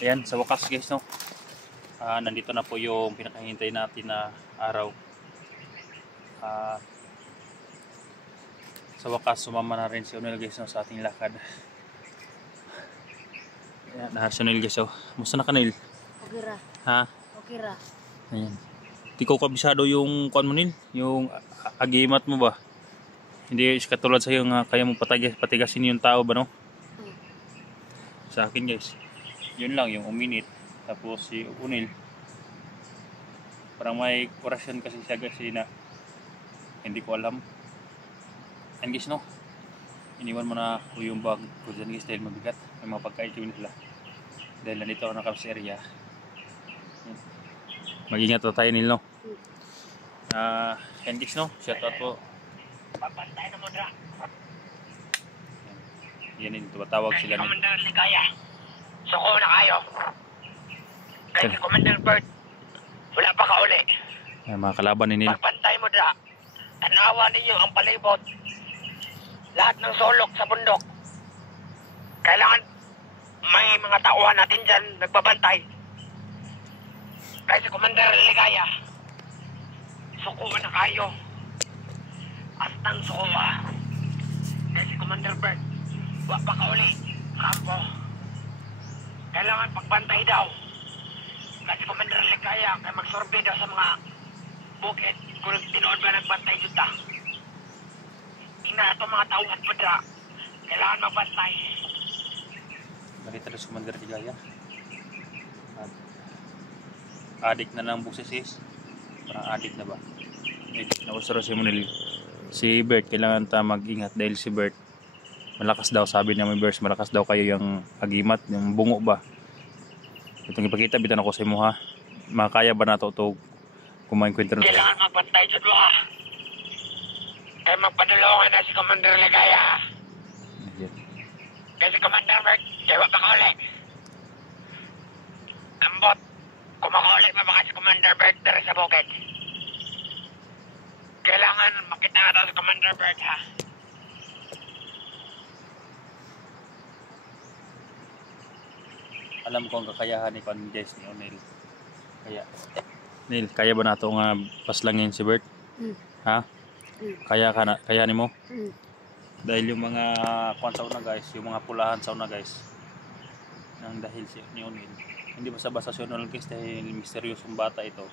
Ayan, sa wakas guys, no? Nandito na po yung pinakahintay natin na araw. Sa wakas, sumama na rin si Onel guys, no, sa ating lakad. Ayan, si Onel guys, oh. Musta na ka, Nil? Okay ra. Ha? Okay ra. Ayan. Di ko kabisado yung kuan mo, Nil? Yung agimat mo ba? Hindi katulad sa'yo nga kaya mo patigasin yung tao ba, no? Sa akin guys, yun lang yung uminit. Tapos si Unil, parang may orasyon kasi siya guys na hindi ko alam. And guys, no, iniwan mo na ko yung bag ko dyan guys dahil mabigat. May mga pagkain kami nila dahil nandito ako na sa area. Mag-ingat na tayo, Nil, no? And guys, no, shout out po. Papantay na mo dra. Yan yun, tumatawag sila ni Commander Ligaya. Suko na kayo. Kay Commander Bert, wala pa ka uli. mga kalaban ni Nil. Pagpantay mo dra. Tanawa ninyo ang palibot. Lahat ng sulok sa bundok. Kailangan may mga tauhan natin dyan nagbabantay. Kay si Commander Ligaya, suko na kayo. Astang suko ba? Kay si Commander Bert, wala pa ka uli. Kampo. Kailangan pagbantay daw. Kasi Commander Ligaya, kaya magsorbe daw sa mga bukid. Kung tinood ba nagbantay dito. Tingnan ito mga tauhan pa dra. Kailangan magbantay. Nakita na si Commander Ligaya. Adik na ng busisis. Parang adik na ba? Nakusaro si Monel. Si Bert, kailangan ta mag-ingat dahil si Bert malakas daw, sabi niya may verse, malakas daw kayo yung agimat, yung bungo ba. Itong ipakita, bitan ako sa imo ha. Makaya ba nato ito kumain kwento na? Kailangan magbantay dyan mo ha. Kaya magpadulungan na si Commander Ligaya. Kasi Commander Bert, kaya wala pa ka ulit. Ambot, kumakauli pa baka si Commander Bert dari sa bukid. Kailangan makita na daw si Commander Bert ha. Alam ko ang kakayahan ni Condes ni Onel. Kaya, Neil, kaya ba nato nga paslangin si Bert? Ha? Kaya ni mo? Dahil yung mga kuwan sa una guys, yung mga pulahan sa una guys, nang dahil ni Onel, hindi basta-basta si Onel guys dahil misteryosong bata ito.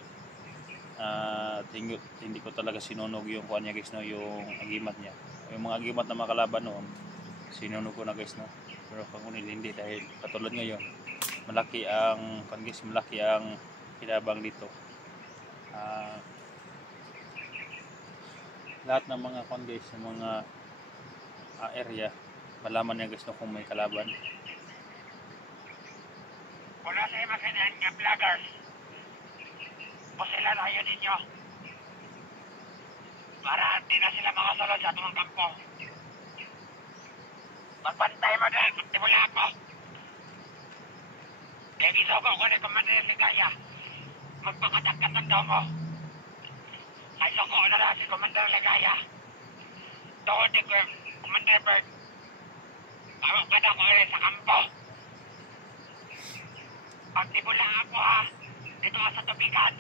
Hindi ko talaga sinunog yung kuwan niya guys, no, yung agimat niya. Yung mga agimat na mga kalaban noon, sinunog ko na guys, no. Pero kung Onel hindi, dahil katulad ngayon, malaki ang kuwan guys, malaki ang kinabang dito. Lahat ng mga kuwan guys, ng mga area, malaman niya guys, no, kung may kalaban. Wala sa imakinan nga vloggers. O sila tayo ninyo. Para di na sila makasunod sa atong kampo. Magbantay mo dahil magtibula ako. Kaya gisoko ko ni Commander Ligaya. Magpakatag-katag daw mo. Ay soko na lang si Commander Ligaya. Doon din ko Commander Bert. Tawag ka na ko rin sa kampo. Pagtibula ako ha. Dito sa tubigan.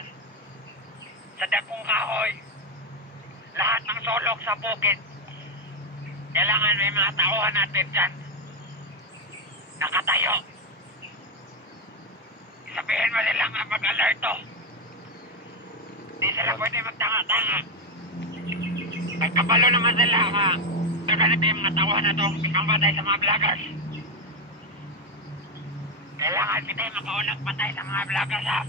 Sa dakong kahoy. Lahat ng sulok sa bukid. Kailangan may mga tauhan natin dyan. Nakatayo. Sabihin mo nila nga mag-alerto. Di sila pwede magtanga-tanga. Nagkabalo naman sila nga. Naganap yung mga tauhan na itong pinamatay sa mga vloggers. Kailangan kita yung makaunang patay sa mga vloggers ha.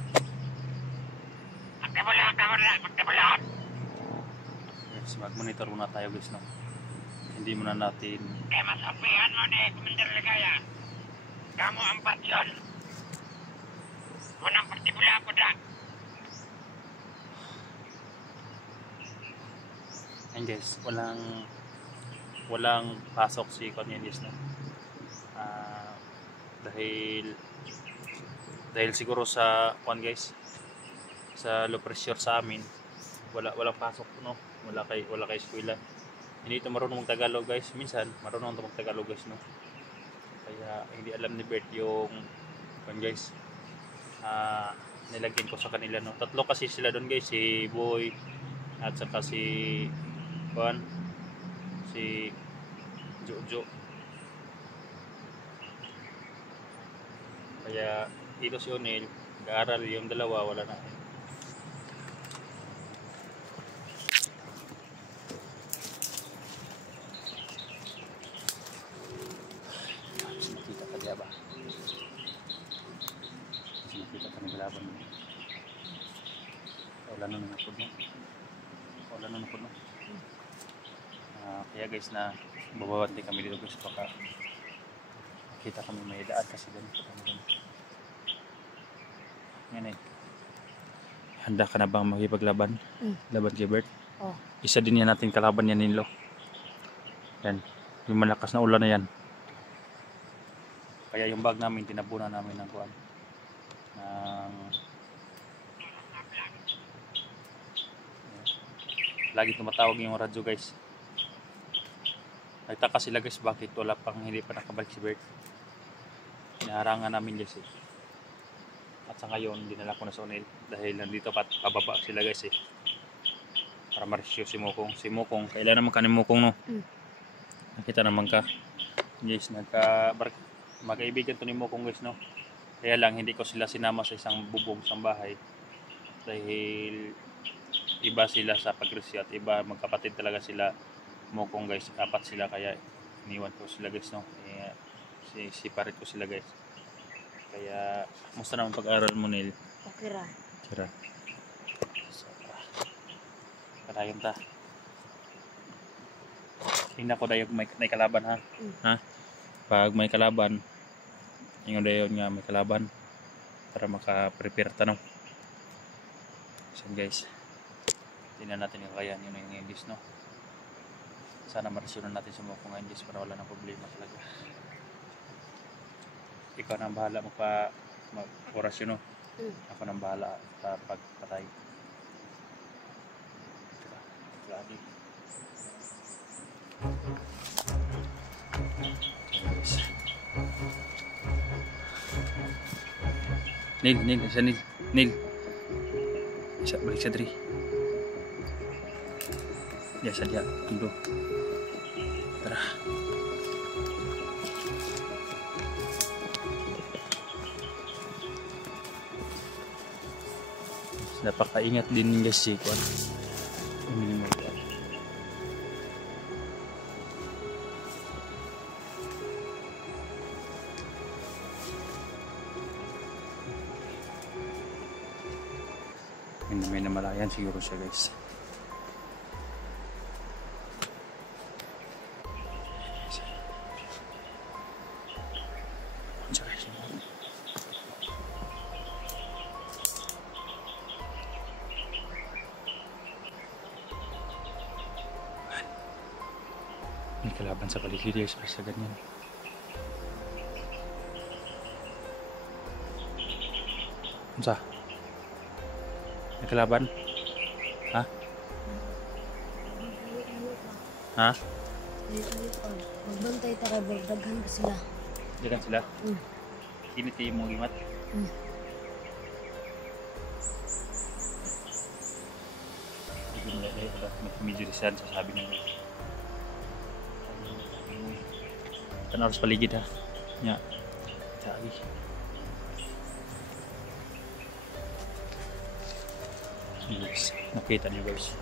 Magtibulaan ka muna, magtibulaan. Yes, mag-monitor muna tayo guys, no. Hindi muna natin Kaya masabihan mo ni Commander Ligaya. Kamu ang patsyon. Unang pagtibulaan ko na. and guys, walang pasok si Cornelius, no. Dahil siguro sa kuan guys, sa low pressure sa amin, walang pasok, no. Wala kay eskwela. Hindi ito marunong mag-Tagalog guys. Minsan marunong ito mag-Tagalog guys, no. Kaya hindi alam ni Bert yung Kan guys, nilagyan ko sa kanila no. Tatlo kasi sila doon guys, si Boy at saka si Juan, si Jojo. Kaya dito si O'Neil, nag-aaral, yung dalawa wala na. Nakita ka diya ba? Nakita ka ng laban mo. Wala na nakapod mo. Wala na nakapod mo. Kaya guys na babawante kami dito guys, baka kita kami may daan kasi ganito kami. Yan eh. Handa ka na bang makipaglaban? Laban kay Bert? Oh. Isa din yan natin kalaban yan Nilo. Yan. Yung malakas na ulan na yan. Kaya yung bag namin, tinabunan namin ng kuwan. Lagi tumatawag yung radyo guys. Nagtaka sila guys bakit wala pang hindi pa nakabalik si Bert. Inaharangan namin guys eh. At sa ngayon dinala ko na sa O'Neil dahil nandito pababa sila guys eh. Para ma-rescue si Mokong. Si Mokong, kailan naman ka ni Mokong no? Nakita naman ka. Guys, magkaibigan to ni Mokong guys no. Kaya lang hindi ko sila sinama sa isang bubong sa bahay. Dahil iba sila sa pag-rescue at iba magkapatid talaga sila. Mokong guys, apat sila kaya iniwan ko sila guys no. Kaya siparit ko sila guys. Kaya musta naman pag-aaral mo Neil? Okay ra. Tira. Karayon ta. Tingnan ko dayon may kalaban ha. Ha? Pag may kalaban, ingon dayon nga may kalaban para maka-prepare ta no. So guys, tingnan natin yung kaya yun yung English no. Sana maresyonan natin sa Mokong ngayon guys para wala nang problema talaga. Ikaw nang bahala mag-orasyon no. Ako nang bahala sa pagpatay. Lagi. Neil, isa Neil. Isa balik sa diri. Ya saja dulu. Tara. Napakaingat din guys si Kwan. May namalayan siguro siya guys. May kalaban sa paligid guys, basta ganyan. Unsa? May kalaban? Ha? Ha? Magbantay ta kay Bert, daghan ka sila. Diyan sila? Kiniti mo gimat? Medyo risan sa sabi niya. Kan harus paligid ha. Ya. Cari. Guys, nakita niyo guys.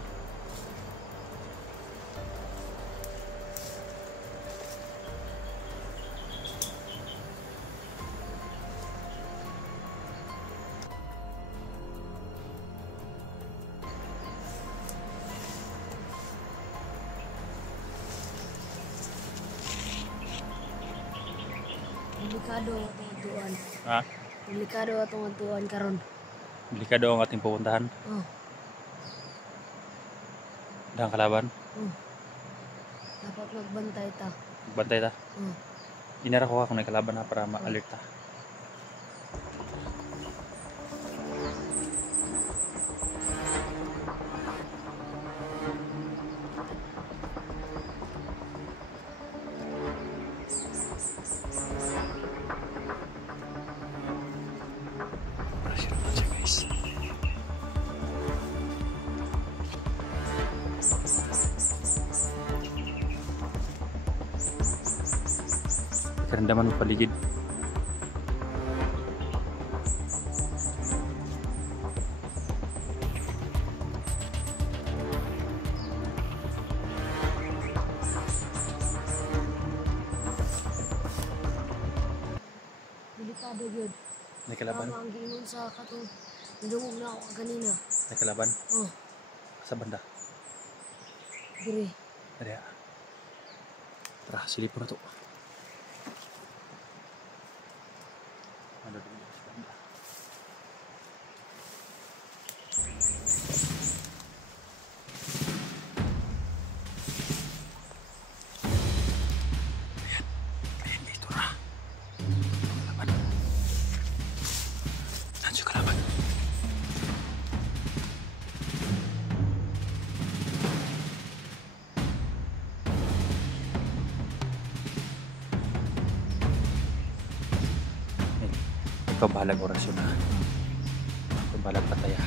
Delikado atong atuan. Ha? Delikado atong atuan karon. Delikado ang ating pupuntahan. Oh. Dahang kalaban. Dapat magbantay ta. Bantay ta. Inara ko kung may kalaban na para ma-alert ta. Karamdaman ng paligid. Delikado yun. May kalaban. Tama ang giingon sa katong nilungog na ako kanina. May kalaban. Oh, Sa banda. dire. Ada. Tara, silipon na to. Ano dito sa banda? Ayan dito na. Kalaban. Nandiyo kalaban. Ikaw bahalag orasyon na. Ikaw bahalag pataya.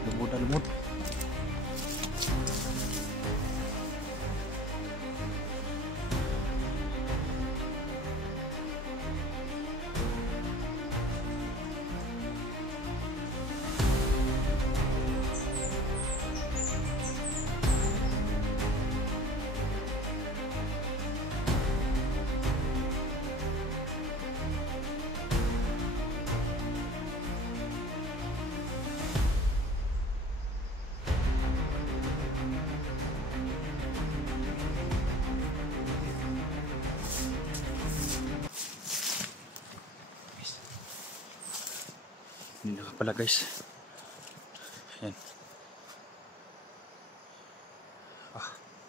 Lumod na lumod. Hindi na pala guys. Ayan.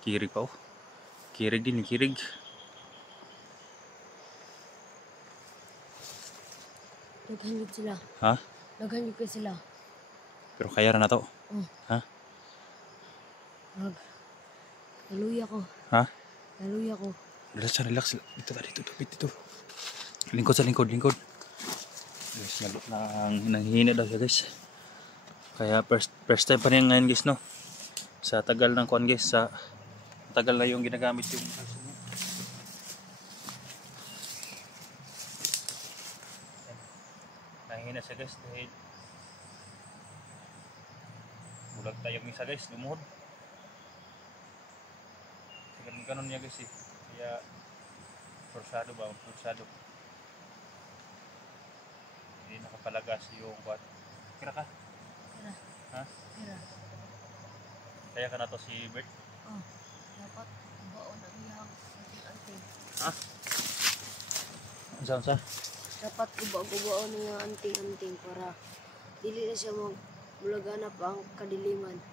Kirig pa oh. Kirig din, kirig. Naghanggit sila. Ha? Naghanggit ka sila. Pero kaya na to. Oh. Ha? Naluya ko. Ha? Naluya ko. Relax, relax. Dito, dito. Lingkod sa lingkod. Guys, nanghihina daw siya guys. Kaya first time pa niya ngayon guys no. Sa tagal ng kuan guys, sa tagal na yung ginagamit yung nanghihina siya guys dahil bulag tayo misa guys, lumuhod. Ganun niya guys eh. Kaya forsado ba? Forsado. Hindi nakapalagas yung kuan. Kira ka? Tira. Ha? Tira. Kaya ka na to si Bert? Oh, dapat baon ang iyang anting-anting. Ha? Unsa? Dapat gubaon ang iyang anting-anting para dili na siya mulaganap ang kadiliman.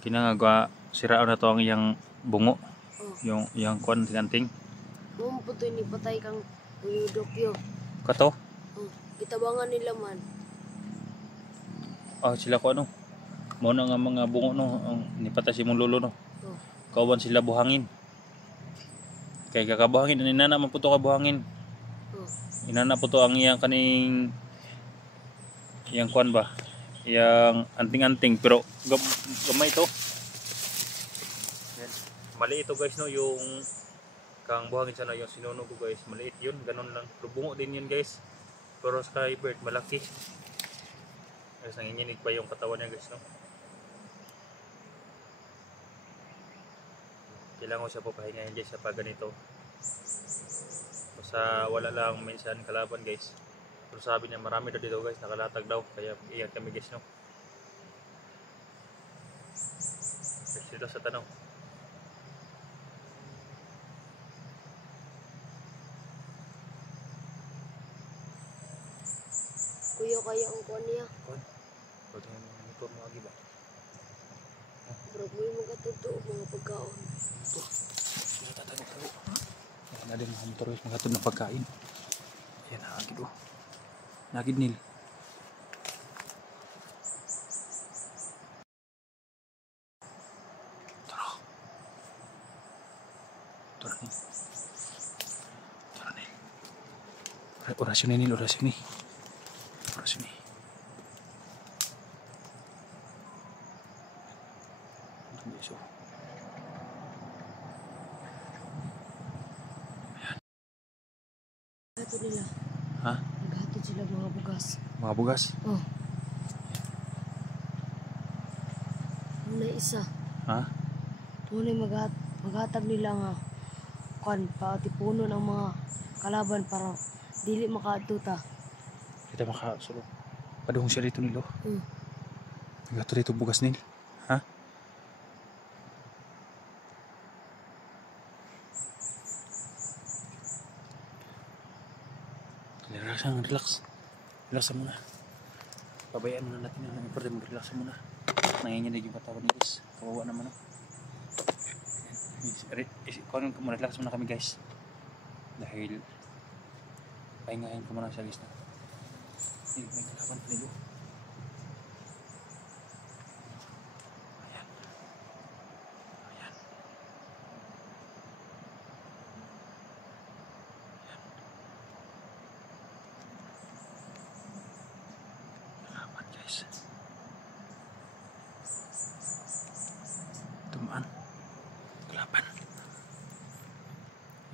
Kinangagwa siraan na to ang iyang bungo. Oh. Yung kuan anting. Mumputoy ni patay kang uyudokyo. Kato? Oh, kitabangan nila man. Sila ko ano? Mao na nga mga bungo no, ang nipatay si mong lolo no. Oh. Kauban sila buhangin. Kay kakabuhangin ani nana man puto ka buhangin. Oh. Inana po to ang iyang kaning iyang kuan ba? Iyang anting-anting pero gamay to. Yan. Mali ito guys no, yung kang buhangin siya na yung sinunog ko guys, maliit yun, ganun lang. Pero bungo din yun guys. Pero sa Bert malaki. Guys, nanginginig pa yung katawan niya guys no. Kailangan ko siya po pahingahin guys sa pag ganito. Basta wala lang minsan kalaban guys. Pero sabi niya marami daw dito guys, nakalatag daw. Kaya iyan kami guys no. Sila sa tanong. Kuya kaya ang kuan niya. Kuan? Pwede mo motor mo agi ba? Bro, may mga totoo mga pagkaon. Ito. Tatanong ko. Baka na din mga motor guys, mga ng pagkain. Yan na. Nagid oh. Nagid Nil. Tara. Tara Nil. Tara Nil. Orasyon ni Nil, orasyon ni. Orasyon ni. So, Hatod nila. ha? Naghatod sila mga bugas. Mga bugas? Oh. Muna isa. Ha? Muna maghatag nila nga kan pati puno ng mga kalaban para dili makaadto. Kita makasulo. Padung siya dito Nilo. Hmm. Gato dito bugas Nil. Ha? Relax. Relax muna. Pabayaan muna natin ang important, mag-relax muna. Nanginginig yung katawan ni guys. Kawawa naman oh. Relax muna kami guys. Dahil pahingahin ko muna siya guys na. May kalaban Nilo. Tumaan. Kelapan.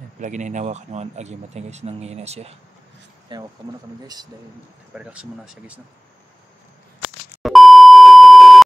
Yan, palagi na hinawakan yung agimat niya guys. Nanghihina siya. Kaya wag ka muna kami guys. Dahil parelax muna siya guys. No?